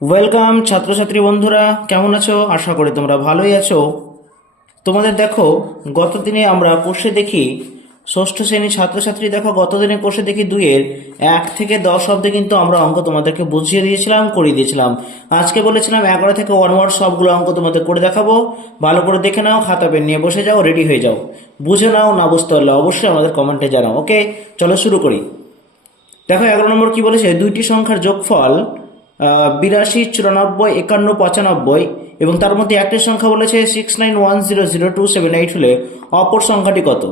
Welcome ছাত্রছাত্রী বন্ধুরা, কেমন আছো? আশা করি তোমরা ভালোই আছো। তোমাদের দেখো, গত দিনে আমরা কোষে দেখি ষষ্ঠ শ্রেণীর ছাত্রছাত্রী, দেখো গত দিনে কোষে দেখি 2-এর 1 থেকে 10 অব্দি কিন্তু আমরা অঙ্ক তোমাদেরকে বুঝিয়ে দিয়েছিলাম, করিয়ে দিয়েছিলাম। আজকে বলেছিলাম 11 থেকে অনওয়ার্ড সবগুলো অঙ্ক তোমাদের করে দেখাবো। ভালো করে দেখে নাও, খাতা পেন নিয়ে বসে যাও, রেডি হয়ে যাও। বুঝে নাও, না বুঝতে পারলে অবশ্যই আমাদের কমেন্টে জানাও। ওকে, চলো শুরু করি। দেখো 11 নম্বর কি বলেছে, দুইটি সংখ্যার যোগফল 82, 94, 51, 95 এবং তার মধ্যে একটি সংখ্যা বলেছে 69100278 হলে অপর সংখ্যাটি কত।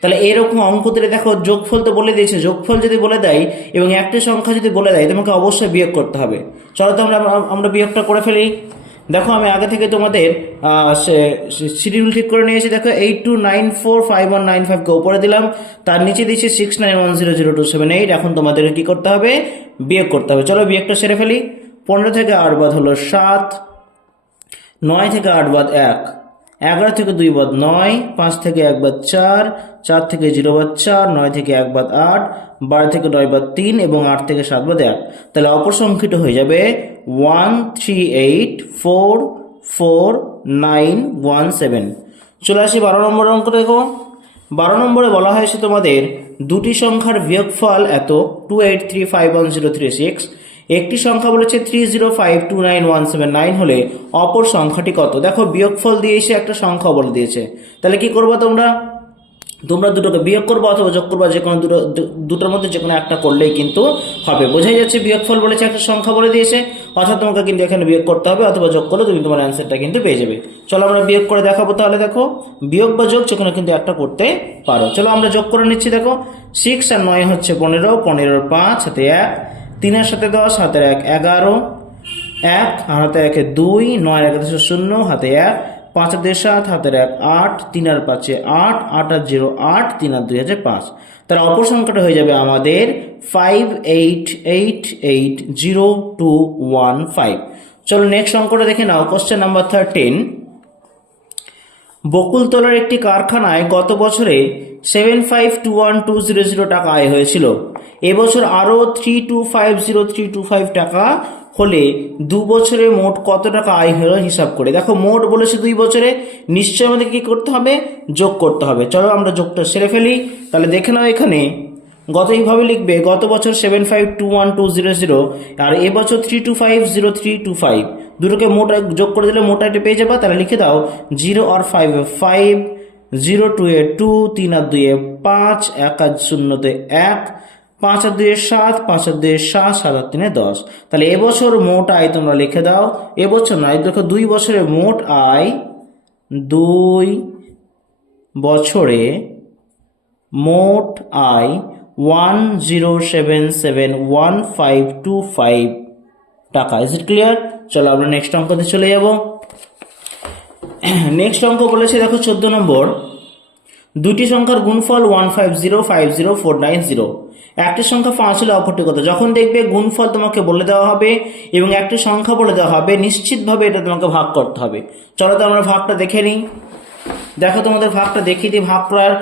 তাহলে এরকম অঙ্ক দিলে দেখো যোগফল তো বলে দিয়েছে, যোগফল যদি বলে দেয় এবং একটি সংখ্যা যদি বলে দেয় তোমাকে অবশ্যই বিয়োগ করতে হবে। চলো তো আমরা বিয়োগটা করে ফেলি। দেখো আমি আগে থেকে তোমাদের শিডিউল ঠিক করে নিয়েছি। দেখো 82945195কে উপরে দিলাম, তার নিচে দিয়েছি 69100278। এখন তোমাদেরকে কি করতে হবে? বিয়োগ করতে হবে। চলো বিয়োগটা সেরে ফেলি। 15 থেকে 8 বাদ হলো 7, 9 থেকে 8 বাদ 1, 11 থেকে 2 বাদ 9, 5 থেকে 1 বাদ 4, 4 থেকে 0 বাদ 4, 9 থেকে 1 বাদ 8, 12 থেকে 9 বাদ 3 এবং 8 থেকে 7 বাদ 1। তাহলে অপর সংখ্যাটি হয়ে যাবে 13844917। চলে আসি 12 নম্বর অঙ্ক। দেখো 12 নম্বরে বলা হয়েছে তোমাদের দুটি সংখ্যার বিয়োগফল এত 283511036। একটি সংখ্যা বলেছে 30529179 হলে অপর সংখ্যাটি কত। দেখো বিয়োগফল দিয়েছে, একটা সংখ্যা বলে দিয়েছে। তাহলে কি করবো তোমরা দুটোকে বিয়োগ করবো অথবা যোগ করবো, যে কোনো দুটোর মধ্যে যে কোনো একটা করলেই কিন্তু হবে। বোঝাই যাচ্ছে বিয়োগফল বলেছে, একটা সংখ্যা বলে দিয়েছে, অর্থাৎ তোমাকে কিন্তু এখানে বিয়োগ করতে হবে অথবা যোগ করলে তুমি তোমার অ্যান্সারটা কিন্তু পেয়ে যাবে। চলো আমরা বিয়োগ করে দেখাবো। তাহলে দেখো বিয়োগ বা যোগ যে কোনো কিন্তু একটা করতে পারো। চলো আমরা যোগ করে নিচ্ছি। দেখো 6 আর 9 হচ্ছে 15, 15 5 হাতে 1, 3 এর সাথে 10 হাতের 1 11, 1 আর হাতে 1 2, 9 আর 1 0 হাতে 1, 5 আর 2 7 হাতের 1 8, 3 আর 5 8, 8 আর 0 8, 3 আর 2 আছে 5। তার অপর সংখ্যাটা হয়ে যাবে আমাদের 58880215। চলো নেক্সট অঙ্কটা দেখে নাও। Question number 13। বকুলতলার একটি কারখানায় গত বছরে 7521200 টাকা আয় হয়েছিল। এবছর আরও 3250,325 টাকা হলে 2 বছরে মোট কত টাকা আয় হলো হিসাব করে। দেখো মোট বলেছে 2 বছরে, নিশ্চয়ই আমাদের কি করতে হবে? যোগ করতে হবে। চলো আমরা যোগটা সেরে ফেলি। তাহলে দেখে নাও, এখানে গত এইভাবে লিখবে, গত বছর 7521200 আর এবছর 3250,325, দুটোকে মোটা যোগ করে দিলে মোটা এটা পেয়ে যাবা। তাহলে লিখে দাও 0 আর 5 এ 5, 0 2 এ 2, 3 আর 2 এ 5, 1 আর 0 তে 1, 5 আর 2 এ 7, 5 আর 2 এ 7, 7 আর 3 এ 10। তাহলে এবছর মোট আয় তোমরা লিখে দাও, এবছর নয়, দেখো 2 বছরে মোট আয়, 2 বছরে মোট আয় 10771525 টাকা। Is it clear? চলো আমরা নেক্সট অঙ্কতে চলে যাব। নেক্সট অঙ্ক বলেছে দেখো 14 নম্বর, দুটি সংখ্যার গুণফল 15050490। একটি সংখ্যা 5 হলে অপরটি কত। যখন দেখবে গুণফল তোমাকে বলে দেওয়া হবে এবং একটি সংখ্যা বলে দেওয়া হবে, নিশ্চিতভাবে এটা তোমাকে ভাগ করতে হবে। চলো তো আমরা ভাগটা দেখে নিই। দেখো তোমাদের ভাগটা দেখিয়ে দিই। ভাগ করার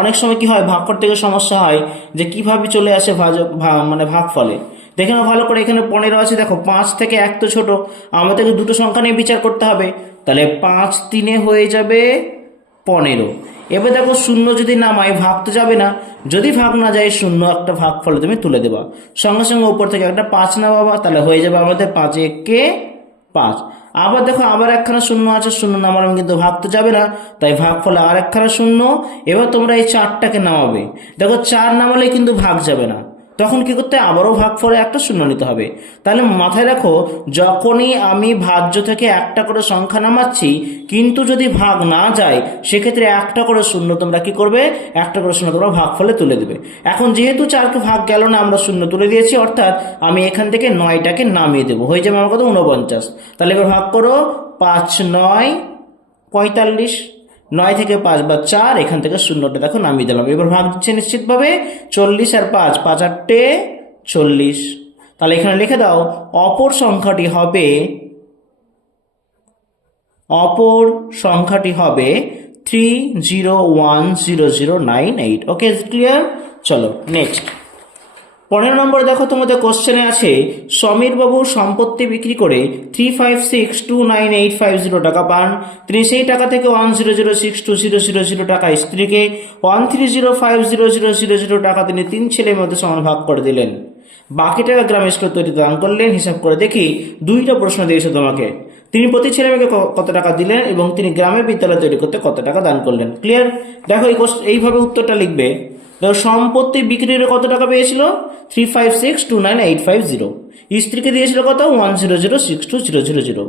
অনেক সময় কি হয়, ভাগ করতে গিয়ে সমস্যা হয় যে কিভাবে চলে আসে মানে ভাগ ফলে। দেখে নাও ভালো করে, এখানে 15 আছে। দেখো 5 থেকে 1 তো ছোট, আমাদেরকে দুটো সংখ্যা নিয়ে বিচার করতে হবে। তাহলে 5 3 হয়ে যাবে 15। এবার দেখো শূন্য যদি নামায় ভাগ তো যাবে না, যদি ভাগ না যায় শূন্য একটা ভাগ ফলে তুমি তুলে দেবা, সঙ্গে সঙ্গে উপর থেকে একটা 5 না বাবা, তাহলে হয়ে যাবে আমাদের 5 একে 5। আবার দেখো আবার একখানা শূন্য আছে, শূন্য নামালাম কিন্তু ভাগ তো যাবে না, তাই ভাগ ফলে আর একখানা শূন্য। এবার তোমরা এই 4টাকে নামাবে। দেখো 4 নামালে কিন্তু ভাগ যাবে না, তখন কি করতে হবে? আবারও ভাগ ফলে একটা শূন্য নিতে হবে। তাহলে মাথায় রাখো, যখনই আমি ভাজ্য থেকে একটা করে সংখ্যা নামাচ্ছি কিন্তু যদি ভাগ না যায়, সেক্ষেত্রে একটা করে শূন্য তোমরা কি করবে? একটা করে শূন্য তোমরা ভাগ ফলে তুলে দেবে। এখন যেহেতু 4কে ভাগ গেল না, আমরা শূন্য তুলে দিয়েছি, অর্থাৎ আমি এখান থেকে 9টাকে নামিয়ে দেবো, হয়ে যাবে আমার কত? 49। তাহলে এবার ভাগ করো, 5 9 45, 9 থেকে 5 বা 4, এখান থেকে শূন্যটা দেখো নামিয়ে দিলাম। এবার ভাগ দিচ্ছে নিশ্চিতভাবে 40 আর 5, 5 8 40। তাহলে এখানে লিখে দাও অপর সংখ্যাটি হবে 30100998। ওকে, ক্লিয়ার? চলো নেক্সট 15 নম্বর দেখো তোমাদের কোশ্চেনে আছে সমীর বাবু সম্পত্তি বিক্রি করে 35629,850 টাকা পান। তিনি সেই টাকা থেকে 100,062,000 টাকা স্ত্রীকে, 130,50,000 টাকা তিনি 3 ছেলের মধ্যে সমান ভাগ করে দিলেন। বাকি টাকা গ্রামের স্কুলে তৈরি দান করলেন। হিসাব করে দেখি, 2টা প্রশ্ন দিয়েছে তোমাকে। তিনি প্রতি ছেলে মেয়েকে কত টাকা দিলেন এবং তিনি গ্রামের বিদ্যালয় তৈরি করতে কত টাকা দান করলেন। ক্লিয়ার? দেখো এইভাবে উত্তরটা লিখবে। সম্পত্তি বিক্রির কত টাকা পেয়েছিল? 35629,850। স্ত্রীকে দিয়েছিল কত? 100,062,000।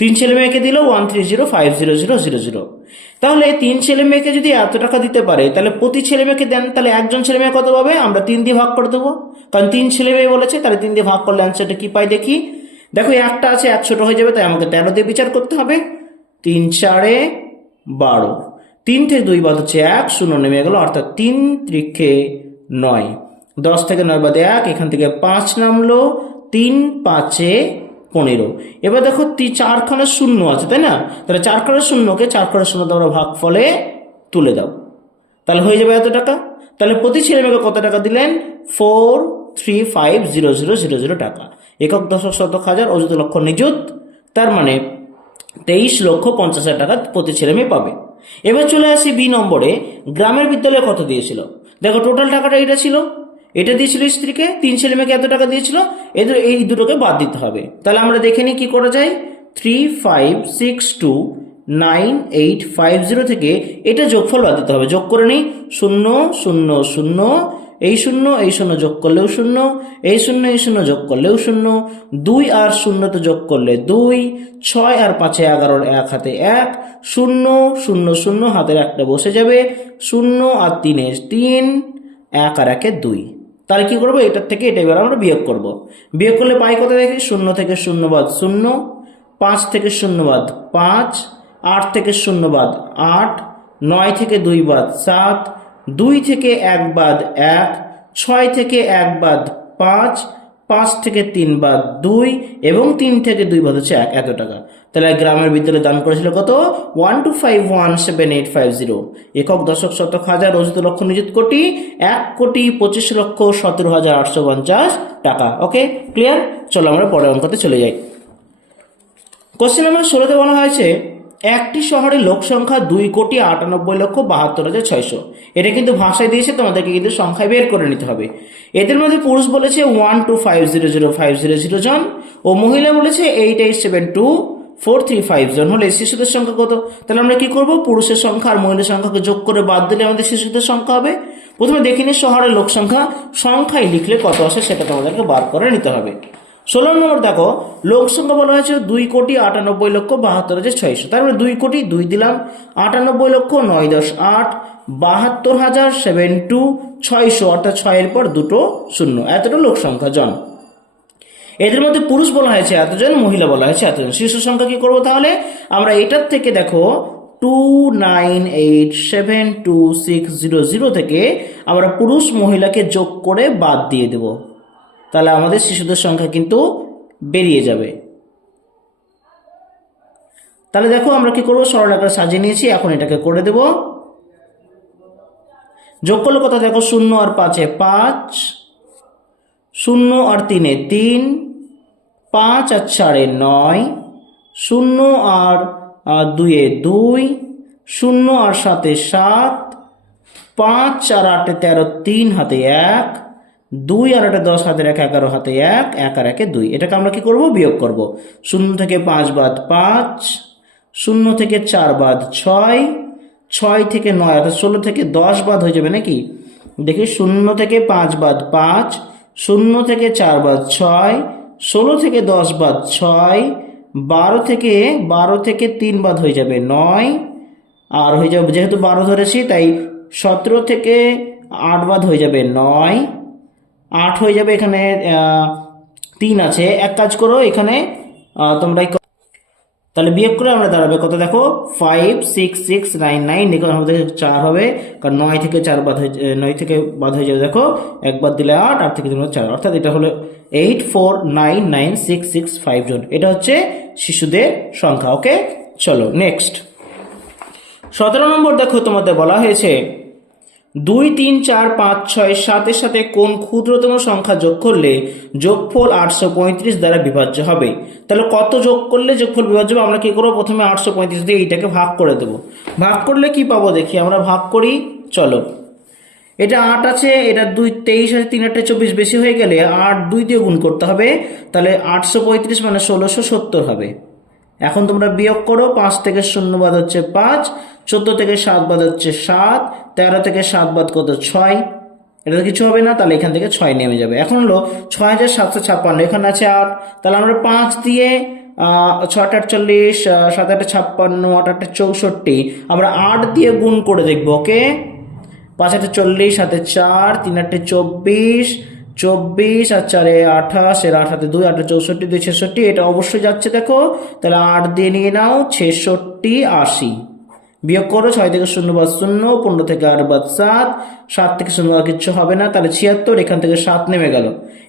3 ছেলে মেয়েকে দিল 130,50,000। তাহলে 3 ছেলে মেয়েকে যদি এত টাকা দিতে পারে, তাহলে প্রতি ছেলে মেয়েকে দেন, তাহলে একজন ছেলে মেয়ে কত পাবে? আমরা 3 দিয়ে ভাগ করে দেবো, কারণ 3 ছেলে মেয়ে বলেছে, তাহলে 3 দিয়ে ভাগ করলে অ্যান্সারটা কি পাই দেখি। দেখো একটা আছে, এক ছোট হয়ে যাবে, তাই আমাকে 13 দিয়ে বিচার করতে হবে। 3 4 12, 3 থেকে 2 বাদ হচ্ছে 1, 0 নেমে গেল, অর্থাৎ 3 ত্রিকে 9, 10 থেকে 9 বাদে 1, এখান থেকে 5 নামলো, 3 5 15। এবার দেখো 4 খানে 0 আছে, তাই না? তাহলে 4 খানে 0কে 4 খানে 0 তোমরা ভাগ ফলে তুলে দাও, তাহলে হয়ে যাবে এত টাকা। তাহলে প্রতি ছেলে মেয়েকে কত টাকা দিলেন? 435,000 টাকা। একক দশক শতক হাজার অযুত লক্ষ নিযুত, তার মানে 23,50,000 টাকা প্রতি ছেলে মেয়ে পাবে। এবার চলে আসি বি নম্বরে। গ্রামের বিদ্যালয়ে কত দিয়েছিল? দেখো টোটাল টাকাটা এটা ছিল, এটা দিয়েছিল স্ত্রীকে, 3 ছেলে মেয়েকে এত টাকা দিয়েছিল, এই দুটোকে বাদ দিতে হবে। তাহলে আমরা দেখে নিই কি করা যায়। 35629,850 থেকে এটা যোগফল বাদ দিতে হবে। যোগ করে নিই, 0 0 0, এই 0 এই 0 যোগ করলেও 0, এই 0 এই 0 যোগ করলেও 0, 2 আর 0 তো যোগ করলে 2, 6 আর 5 11, 1 হাতে 1, 0 0 0 হাতের একটা বসে যাবে, 0 আর 3 3, 1 আর 1 2। তাহলে কি করবো? এটার থেকে এটা এবার আমরা বিয়োগ করব। বিয়োগ করলে পাই কত দেখি? 0 থেকে 0 বাদ 0, 5 থেকে 0 বাদ 5, 8 থেকে 0 বাদ 8, 9 থেকে 2 বাদ 7, 2 থেকে 1 বাদ 1, 6 থেকে 1 বাদ 5, 5 থেকে 3 বাদ 2 এবং 3 থেকে 2 বাদ হচ্ছে 1, এত টাকা। তাহলে গ্রামের বিদ্যালয়ে দান করেছিল কত? 12517,850। একক দশক শতক হাজার অযুত লক্ষ নিযুত কোটি 1,25,17,850 টাকা। ওকে, ক্লিয়ার? চলো আমরা পরের অঙ্কতে চলে যাই। কোশ্চেন নাম্বার 16তে বলা হয়েছে একটি শহরের লোক সংখ্যা 2,98,72,72,600। এটা কিন্তু ভাষায় দিয়েছে, তোমাদেরকে কিন্তু সংখ্যায় বের করে নিতে হবে। এদের মধ্যে পুরুষ বলেছে 125,005,000 জন ও মহিলা বলেছে 8872,435 জন। হলে শিশুদের সংখ্যা কত? তাহলে আমরা কি করব? পুরুষের সংখ্যা আর মহিলার সংখ্যাকে যোগ করে বাদ দিলে আমাদের শিশুদের সংখ্যা হবে। প্রথমে দেখিনি শহরের লোক সংখ্যা, সংখ্যায় লিখলে কত আসে সেটা তোমাদেরকে বার করে নিতে হবে। 16 নম্বর দেখো, লোক সংখ্যা বলা হয়েছে 2,98,72,600। তার মানে 2 কোটি 2 দিলাম, 98 লক্ষ 9 10 8, 72,072,600, অর্থাৎ 6 এর পর দুটো শূন্য, এতটা লোক সংখ্যা জন। এদের মধ্যে পুরুষ বলা হয়েছে এতজন, মহিলা বলা হয়েছে এতজন। শিশু সংখ্যা কি করবো? তাহলে আমরা এটার থেকে দেখো 298,726,000 থেকে আমরা পুরুষ মহিলাকে যোগ করে বাদ দিয়ে দেব, তাহলে আমাদের শিশুদের সংখ্যা কিন্তু বেরিয়ে যাবে। তাহলে দেখো আমরা কি করবো? সরল আকারে সাজিয়ে নিয়েছি, এখন এটাকে করে দেব। যোগ করলে কত? দেখো 0 আর 5 5, 0 আর 3 3, 5 আর 4 9, 0 আর 2 2, 0 আর 7 7, 5 আর 8 13, 3 হাতে 1, 2 আর 8 10 হাতের 1 11 হাতে 1, 1 আর 1 2। এটাকে আমরা কি করব? বিয়োগ করব। 0 থেকে 5 বাদ 5, 0 থেকে 4 বাদ 6, 6 থেকে 9 অর্থাৎ 16 থেকে 10 বাদ হয়ে যাবে নাকি? দেখি, 0 থেকে 5 বাদ 5, 0 থেকে 4 বাদ 6, 16 থেকে 10 বাদ 6, 12 থেকে 3 বাদ হয়ে যাবে 9, আর হয়ে যাবে, যেহেতু 12 ধরেছি তাই 17 থেকে 8 বাদ হয়ে যাবে 9, 8 হয়ে যাবে, এখানে 3 আছে। এক কাজ করো, এখানে তোমরা তাহলে বিয়োগ করে আমরা দাঁড়াবে কত? দেখো 56699, দেখো আমাদের 4 হবে, কারণ 9 থেকে 4 বাদ হয়ে 9 থেকে বাদ হয়ে যাবে। দেখো একবার দিলে 8, 8 থেকে 4, অর্থাৎ এটা হলো 8499,665 জন। এটা হচ্ছে শিশুদের সংখ্যা। ওকে, চলো নেক্সট। 17 নম্বর দেখো, তোমাদের বলা হয়েছে 2 3 4 5 6 7 এর সাথে কোন ক্ষুদ্রতম সংখ্যা যোগ করলে যোগফল 835 দ্বারা বিভাজ্য হবে? তাহলে কত যোগ করলে যোগফল বিভাজ্য হবে? আমরা কি করবো, প্রথমে 835 দিয়ে এইটাকে ভাগ করে দেবো। ভাগ করলে কি পাবো দেখি, আমরা ভাগ করি। চলো, এটা 8 আছে, এটা 2 23 আছে, 3 8 24 বেশি হয়ে গেলে 8 2 দিয়ে গুণ করতে হবে, তাহলে 835 মানে 1670 হবে। এখন তোমরা বিয়োগ করো, 5 থেকে 0 বাদ হচ্ছে 5, 14 থেকে 7 বাদ হচ্ছে 7, 13 থেকে 7 বাদ কত 6, এটা তো কিছু হবে না, তাহলে এখান থেকে 6 নেমে যাবে। এখন হলো 6756, এখানে আছে 8, তাহলে আমরা 5 দিয়ে 6 48, 7 8 56, 8 8 64, আমরা 8 দিয়ে গুণ করে দেখবো। ওকে, 5 8 40, 7 4, 3 8 24, 24 আর 4 28, এর 8 2 8 64, 2 66, এটা অবশ্যই যাচ্ছে দেখো। তাহলে 8 দিয়ে নিয়ে নাও, 66 80, বিয়োগ করো, 6 থেকে 0 বাদ 0, 15 থেকে 8 বাদ 7, 7 থেকে 0 বাদ কিচ্ছু হবে না, তাহলে 76, এখান থেকে 7 নেমে গেল।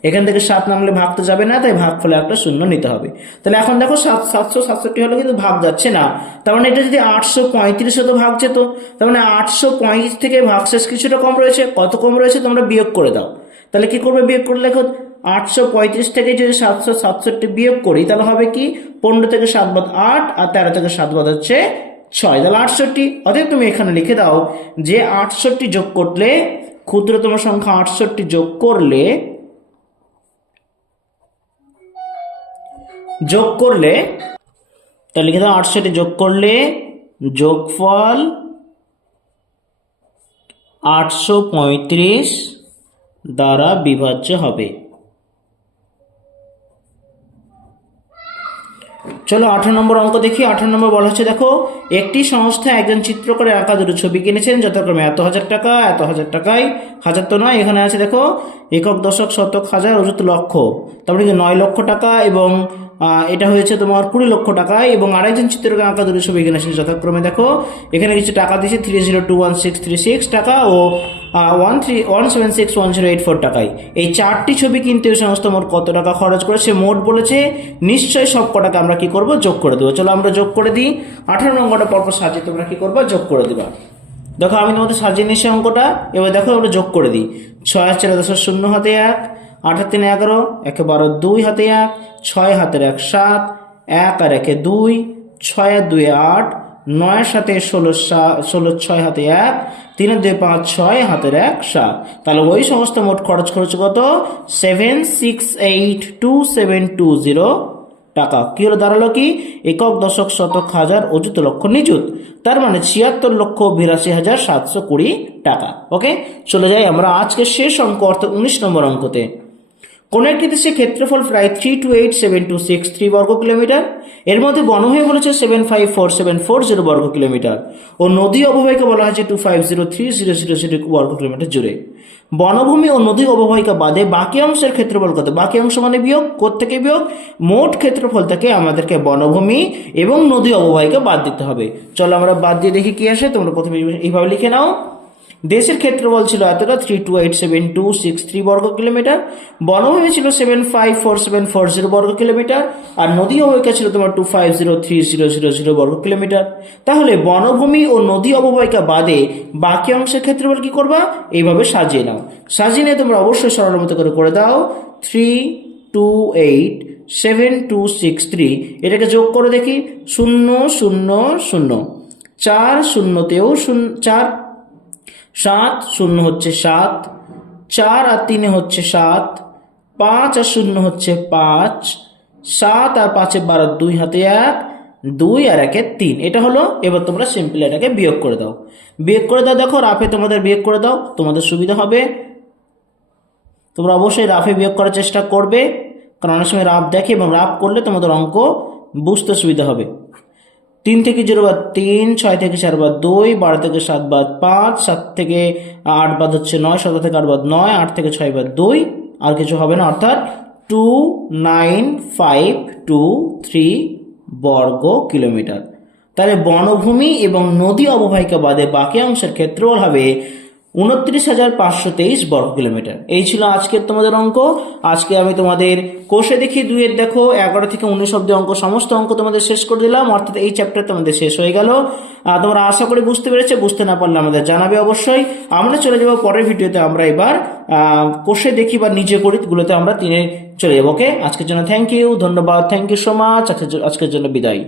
এখান থেকে 7 নামলে ভাগ তো যাবে না, তাই ভাগ ফলে একটা 0 নিতে হবে। তাহলে এখন দেখো 767 হলো, কিন্তু ভাগ যাচ্ছে না। তার মানে এটা যদি 835 হতো ভাগ যেত, তার মানে 835 থেকে ভাগশেষ কিছুটা কম রয়েছে। কত কম রয়েছে তোমরা বিয়োগ করে দাও। তাহলে কি করবে, বিয়োগ করে দেখো 835 থেকে যদি 767 বিয়োগ করি, তাহলে হবে কি, 15 থেকে 7 বাদ 8, আর 13 থেকে 7 বাদ হচ্ছে 6, তাহলে 68। অতএব তুমি এখানে লিখে দাও যে 68 যোগ করলে, ক্ষুদ্রতম সংখ্যা 68 যোগ করলে তাহলে লিখে দাও 68 যোগ করলে যোগফল 835 দ্বারা বিভাজ্য হবে। চলো 18 নম্বর অঙ্ক দেখি। 18 নম্বর বলা হচ্ছে, দেখো একটি সংস্থা একজন চিত্রকরের আঁকা দুটো ছবি কিনেছেন, যথাক্রমে এত হাজার টাকা, এত হাজার টাকায়, হাজার তো নয়, এখানে আছে দেখো একক, দশক, শতক, হাজার, অযুত, লক্ষ, তারপরে 9 লক্ষ টাকা, এবং এটা হয়েছে তোমার 20 লক্ষ টাকা, এবং আরেকজন চিত্রকর আঁকা দুটো ছবি কিনেছেন, যথাক্রমে দেখো এখানে কিছু টাকা দিয়েছে 3021636 টাকা ও 1761084 টাকায়। এই 4টি ছবি কিনতে ওই সমস্ত মোট কত টাকা খরচ করেছে? মোট বলেছে, নিশ্চয়ই সব কটাকে আমরা কি করব, যোগ করে দেবো। চলো আমরা যোগ করে দিই। 18 নম্বরটা পরপর সাজিয়ে তোমরা কি করবা, যোগ করে দিবা। দেখো আমি তোমাদের সাজিয়ে নিয়েছি অঙ্কটা, এবার দেখো আমরা যোগ করে দিই। 6 আর 4 10 0 হাতে 1, 8 আর 3 11, 1 12 2 হাতে 1, 6 হাতের 1 7, 1 আর 1 2, 6 আর 2 8, 9 এর সাথে 16 6 হাতে 1, 3 আর 2 5, 6 হাতের 1 7, তাহলে ওই সমস্ত মোট খরচ কত? 76822720 টাকা। কি হলো, দাঁড়ালো কি, একক, দশক, শতক, হাজার, অযুত, লক্ষ, নিযুত, তার মানে 76,82,720 টাকা। ওকে, চলে যাই আমরা আজকের শেষ অঙ্ক, অর্থাৎ 19 নম্বর অঙ্কতে। কোন একটি দেশের ক্ষেত্রফল প্রায় 3287263 বর্গ কিলোমিটার, এর মধ্যে বনভূমি বলেছে 754740 বর্গ কিলোমিটার ও নদী অববাহিকা বলা হয়েছে 2503000 বর্গ কিলোমিটার জুড়ে। বনভূমি ও নদী অববাহিকা বাদে বাকি অংশের ক্ষেত্রফল কত? বাকি অংশ মানে বিয়োগ, কোত্থেকে বিয়োগ? মোট ক্ষেত্রফল থেকে আমাদেরকে বনভূমি এবং নদী অববাহিকা বাদ দিতে হবে। চলো আমরা বাদ দিয়ে দেখি কি আসে। তোমরা প্রথমে এইভাবে লিখে নাও, দেশের ক্ষেত্রফল ছিল এতটা 3287263 বর্গ কিলোমিটার, বনভূমি ছিল 754740 বর্গ কিলোমিটার, আর নদী অববাহিকা ছিল তোমার 2503000 বর্গ কিলোমিটার। তাহলে বনভূমি ও নদী অববাহিকা বাদে বাকি অংশের ক্ষেত্রফল কি করবা, এইভাবে সাজিয়ে নাও। সাজিয়ে নিয়ে তোমরা অবশ্যই সরল মতো করে দাও। 3287263, এটাকে যোগ করে দেখি, 0 0 0, 4 0তেও 4, 7 0 হচ্ছে 7, 4 আর 3 হচ্ছে 7, 5 আর 0 হচ্ছে 5, 7 আর 5 12 2 হাতে 1, 2 আর 1 3, এটা হলো। এবার তোমরা সিম্পল এটাকে বিয়োগ করে দাও। বিয়োগ করে দাও, দেখো রাফে তোমাদের বিয়োগ করে দাও, তোমাদের সুবিধা হবে। তোমরা অবশ্যই রাফে বিয়োগ করার চেষ্টা করবে, কারণ অনেক সময় রাফ দেখে এবং রাফ করলে তোমাদের অঙ্ক বুঝতে সুবিধা হবে। 3 থেকে 0 বাদ 3, 6 থেকে 4 বাদ 2, 12 থেকে 7 বাদ 5, 7 থেকে 8 বাদ হচ্ছে 9, 7 থেকে 8 বাদ 9, 8 থেকে 6 বাদ 2, আর কিছু হবে না, অর্থাৎ 29523 বর্গ কিলোমিটার। তাহলে বনভূমি এবং নদী অববাহিকা বাদে বাকি অংশের ক্ষেত্রফল হবে 29,523 বর্গ কিলোমিটার। এই ছিল আজকের তোমাদের অঙ্ক। আজকে আমি তোমাদের কোষে দেখি 2-এর দেখো 11 থেকে 19 অব্দি অঙ্ক, সমস্ত অঙ্ক তোমাদের শেষ করে দিলাম, অর্থাৎ এই চ্যাপ্টার তোমাদের শেষ হয়ে গেল। তোমরা আশা করি বুঝতে পেরেছো, বুঝতে না পারলে আমাদের জানাবে অবশ্যই। আমরা চলে যাবো পরের ভিডিওতে, আমরা এবার কোষে দেখি বা নিজে করি গুলোতে আমরা 3-এ চলে যাবো। ওকে, আজকের জন্য থ্যাংক ইউ, ধন্যবাদ, থ্যাংক ইউ সো মাচ। আজকের জন্য বিদায়।